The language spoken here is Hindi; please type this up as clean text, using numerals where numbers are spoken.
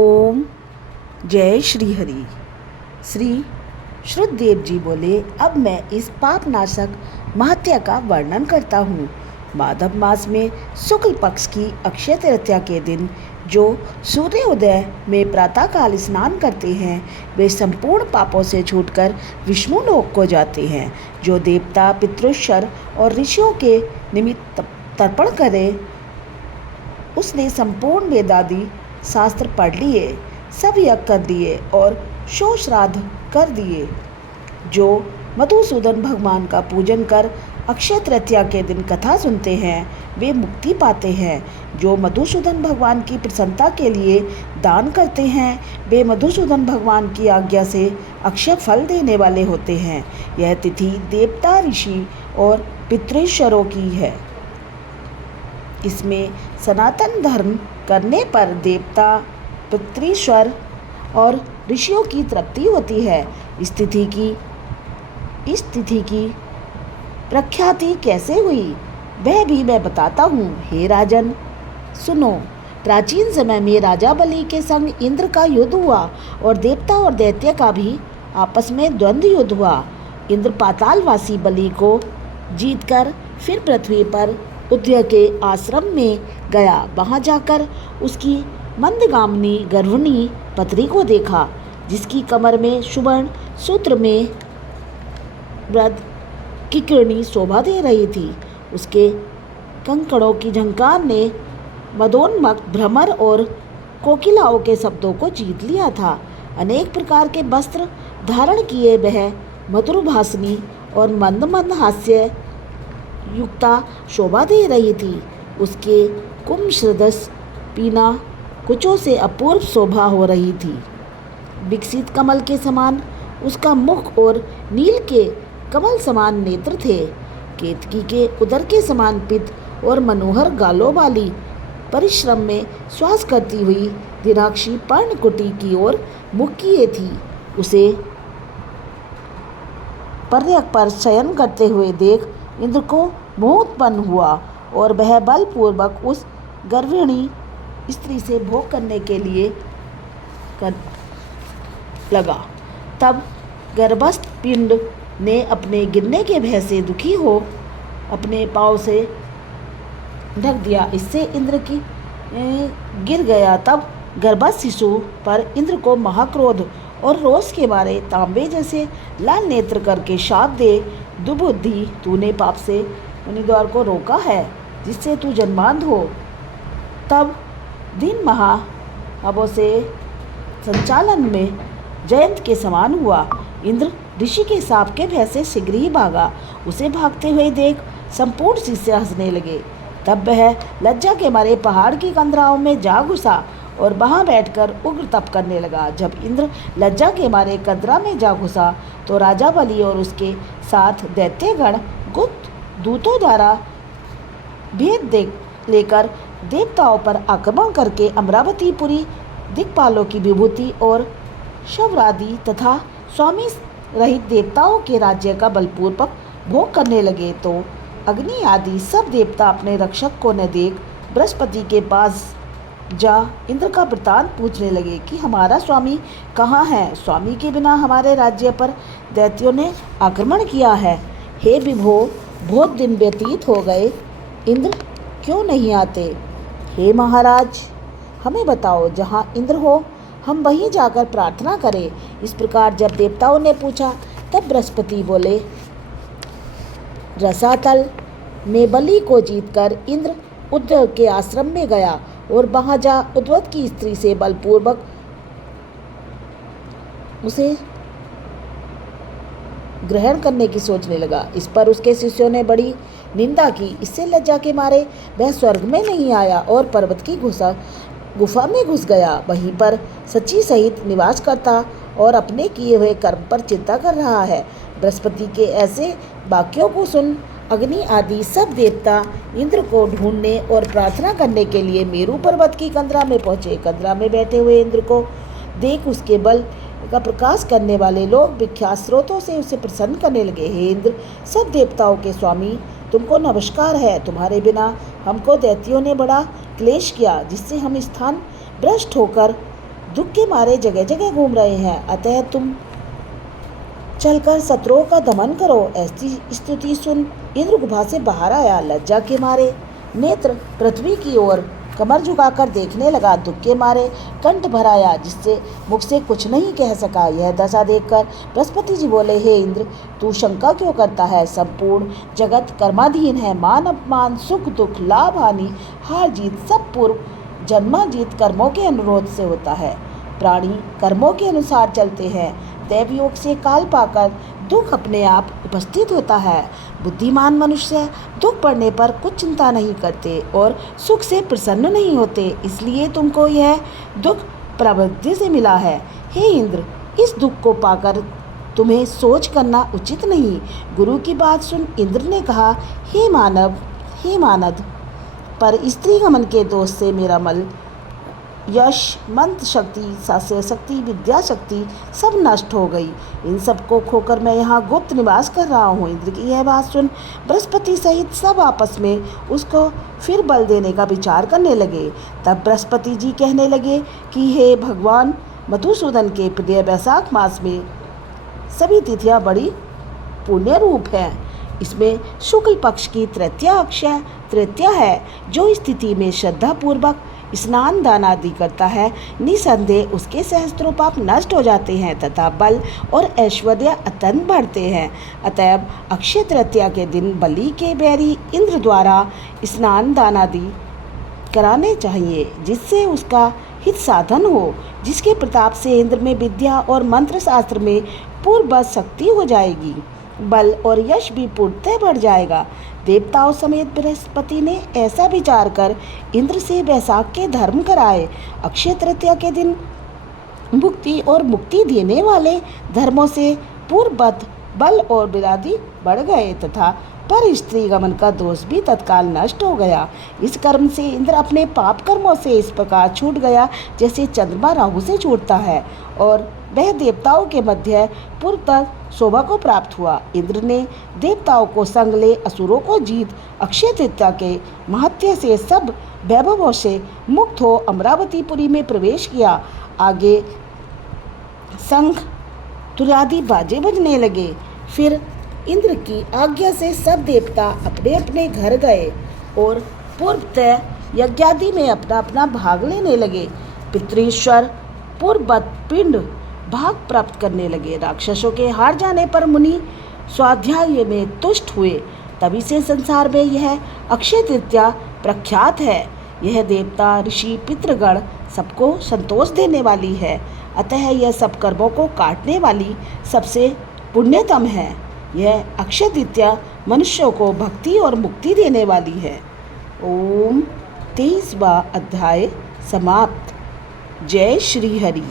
ओम जय श्री हरि। श्री श्रुतदेव जी बोले, अब मैं इस पापनाशक महत्या का वर्णन करता हूँ। माधव मास में शुक्ल पक्ष की अक्षय तृतीया के दिन जो सूर्योदय में प्रातःकाल स्नान करते हैं वे संपूर्ण पापों से छूटकर विष्णु लोक को जाते हैं। जो देवता पितृश्वर और ऋषियों के निमित्त तर्पण करे उसने संपूर्ण वेदादि शास्त्र पढ़ लिए, सब यज्ञ कर दिए और शो श्राद्ध कर दिए। जो मधुसूदन भगवान का पूजन कर अक्षय तृतीया के दिन कथा सुनते हैं वे मुक्ति पाते हैं। जो मधुसूदन भगवान की प्रसन्नता के लिए दान करते हैं वे मधुसूदन भगवान की आज्ञा से अक्षय फल देने वाले होते हैं। यह तिथि देवता ऋषि और पितृश्वरों की है। इसमें सनातन धर्म करने पर देवता पितृश्वर और ऋषियों की तृप्ति होती है। इस तिथि की प्रख्याति कैसे हुई वह भी मैं बताता हूँ। हे राजन सुनो, प्राचीन समय में राजा बलि के संग इंद्र का युद्ध हुआ और देवता और दैत्य का भी आपस में द्वंद्व युद्ध हुआ। इंद्र पातालवासी बलि को जीतकर फिर पृथ्वी पर उदय के आश्रम में गया। वहां जाकर उसकी मंदगामिनी गर्भिणी पत्नी को देखा जिसकी कमर में सुवर्ण सूत्र में वृद्ध किकरणी शोभा दे रही थी। उसके कंकड़ों की झंकार ने मदोन्मत्त भ्रमर और कोकिलाओं के शब्दों को जीत लिया था। अनेक प्रकार के वस्त्र धारण किए वह मधुरभाषिनी और मंद मंद हास्य युक्ता शोभा दे रही थी। उसके कुमसदृश पीना कुचों से अपूर्व शोभा हो रही थी। विकसित कमल के समान उसका मुख और नील के कमल समान नेत्र थे। केतकी के उदर के समान पित्त और मनोहर गालों वाली परिश्रम में श्वास करती हुई दिनाक्षी पर्णकुटी की ओर मुख किए थी। उसे पर्यक पर शयन करते हुए देख इंद्र को मोह उत्पन्न हुआ और वह बलपूर्वक उस गर्भिणी स्त्री से भोग करने के लिए लगा। तब गर्भस्थ पिंड ने अपने गिरने के भय से दुखी हो अपने पाँव से ढक दिया। इससे इंद्र की गिर गया। तब गर्भस्थ शिशु पर इंद्र को महाक्रोध और रोष के मारे तांबे जैसे लाल नेत्र करके शाप दे, दुर्बुद्धि, तूने पाप से मुनिद्वार को रोका है जिससे तू जन्मांध हो। तब दिन महाअबों से संचालन में जयंत के समान हुआ। इंद्र ऋषि के साप के भय से शीघ्र ही भागा। उसे भागते हुए देख संपूर्ण शिष्य हंसने लगे। तब वह लज्जा के मारे पहाड़ की कंदराओं में जा घुसा और वहां बैठकर उग्र तप करने लगा। जब इंद्र लज्जा के मारे कंदरा में जा घुसा तो राजा बलि और उसके साथ दैत्यगण गुप्त दूतों द्वारा भेद लेकर देवताओं पर आक्रमण करके अमरावतीपुरी दिक्पालों की विभूति और शवरादि तथा स्वामी रहित देवताओं के राज्य का बलपूर्वक भोग करने लगे। तो अग्नि आदि सब देवता अपने रक्षक को न देख बृहस्पति के पास जा इंद्र का वृतांत पूछने लगे कि हमारा स्वामी कहाँ है। स्वामी के बिना हमारे राज्य पर दैत्यों ने आक्रमण किया है। हे विभो, बहुत दिन व्यतीत हो गए, इंद्र क्यों नहीं आते। हे महाराज, हमें बताओ जहाँ इंद्र हो हम वहीं जाकर प्रार्थना करें। इस प्रकार जब देवताओं ने पूछा तब बृहस्पति बोले, रसातल में बलि को जीतकर इंद्र उद्धव के आश्रम में गया और वहां जा उद्धव की स्त्री से बलपूर्वक उसे ग्रहण करने की सोचने लगा। इस पर उसके शिष्यों ने बड़ी निंदा की। इससे लज्जा के मारे वह स्वर्ग में नहीं आया और पर्वत की गुफा में घुस गया। वहीं पर सची सहित निवास करता और अपने किए हुए कर्म पर चिंता कर रहा है। बृहस्पति के ऐसे वाक्यों को सुन अग्नि आदि सब देवता इंद्र को ढूंढने और प्रार्थना करने के लिए मेरू पर्वत की कंदरा में पहुँचे। कंदरा में बैठे हुए इंद्र को देख उसके बल का प्रकाश करने वाले लोग विख्यात स्रोतों से उसे प्रसन्न करने लगे। हे इंद्र, सब देवताओं के स्वामी, तुमको नमस्कार है। तुम्हारे बिना हमको दैत्यों ने बड़ा क्लेश किया जिससे हम स्थान भ्रष्ट होकर दुख के मारे जगह जगह घूम रहे हैं, अतः तुम चलकर शत्रुओं का दमन करो। ऐसी स्तुति सुन इंद्र गुफा से बाहर आया। लज्जा के मारे नेत्र पृथ्वी की ओर कमर झुकाकर देखने लगा। दुख के मारे कंठ भर आया, जिससे मुख से कुछ नहीं कह सका। यह दशा देखकर बृहस्पति जी बोले, हे इंद्र, तू शंका क्यों करता है? संपूर्ण जगत कर्माधीन है। मान अपमान, सुख दुख, लाभ हानि, हार जीत सब पूर्व जन्माजीत कर्मों के अनुरोध से होता है। प्राणी कर्मों के अनुसार चलते हैं। दैव योग से काल पाकर दुख अपने आप उपस्थित होता है। बुद्धिमान मनुष्य दुख पड़ने पर कुछ चिंता नहीं करते और सुख से प्रसन्न नहीं होते। इसलिए तुमको यह दुख प्रवृत्ति से मिला है। हे इंद्र, इस दुख को पाकर तुम्हें सोच करना उचित नहीं। गुरु की बात सुन इंद्र ने कहा, हे मानद, पर स्त्री गमन के दोष से मेरा मल, यश, मंत्र शक्ति, शास्त्र शक्ति, विद्या शक्ति सब नष्ट हो गई। इन सब को खोकर मैं यहाँ गुप्त निवास कर रहा हूँ। इंद्र की यह बात सुन बृहस्पति सहित सब आपस में उसको फिर बल देने का विचार करने लगे। तब बृहस्पति जी कहने लगे कि हे भगवान मधुसूदन के प्रिय, वैशाख मास में सभी तिथियाँ बड़ी पुण्य रूप हैं। इसमें शुक्ल पक्ष की तृतीया अक्षय तृतीया है। जो स्थिति में श्रद्धापूर्वक स्नान दान आदि करता है, निसंदेह उसके सहस्त्रों पाप नष्ट हो जाते हैं तथा बल और ऐश्वर्य अत्यंत बढ़ते हैं। अतएव अक्षय तृतीया के दिन बलि के बैरी इंद्र द्वारा स्नान दान आदि कराने चाहिए, जिससे उसका हित साधन हो, जिसके प्रताप से इंद्र में विद्या और मंत्र शास्त्र में पूर्ववत शक्ति हो जाएगी। बल और यश भी पूर्णतः बढ़ जाएगा। देवताओं समेत बृहस्पति ने ऐसा विचार कर इंद्र से वैशाख के धर्म कराए। अक्षय तृतीया के दिन मुक्ति और मुक्ति देने वाले धर्मों से पूर्ववत बल और विरादि बढ़ गए तथा पर स्त्री गमन का दोष भी तत्काल नष्ट हो गया। इस कर्म से इंद्र अपने पाप कर्मों से इस प्रकार छूट गया जैसे चंद्रमा राहु से छूटता है, और वह देवताओं के मध्य पूर्व तक शोभा को प्राप्त हुआ। इंद्र ने देवताओं को संग ले असुरों को जीत अक्षय तृतीया के महत्य से सब वैभवों से मुक्त हो अमरावतीपुरी में प्रवेश किया। आगे शंख तुरादि बाजे बजने लगे। फिर इंद्र की आज्ञा से सब देवता अपने अपने घर गए और पूर्वतः यज्ञादि में अपना अपना भाग लेने लगे। पितृश्वर पूर्ववत पिंड भाग प्राप्त करने लगे। राक्षसों के हार जाने पर मुनि स्वाध्याय में तुष्ट हुए। तभी से संसार में यह अक्षय तृतीया प्रख्यात है। यह देवता, ऋषि, पितृगण सबको संतोष देने वाली है। अतः यह सब कर्मों को काटने वाली सबसे पुण्यतम है। यह अक्षय तृतीया मनुष्यों को भक्ति और मुक्ति देने वाली है। ओम 23वां अध्याय समाप्त। जय श्री हरि।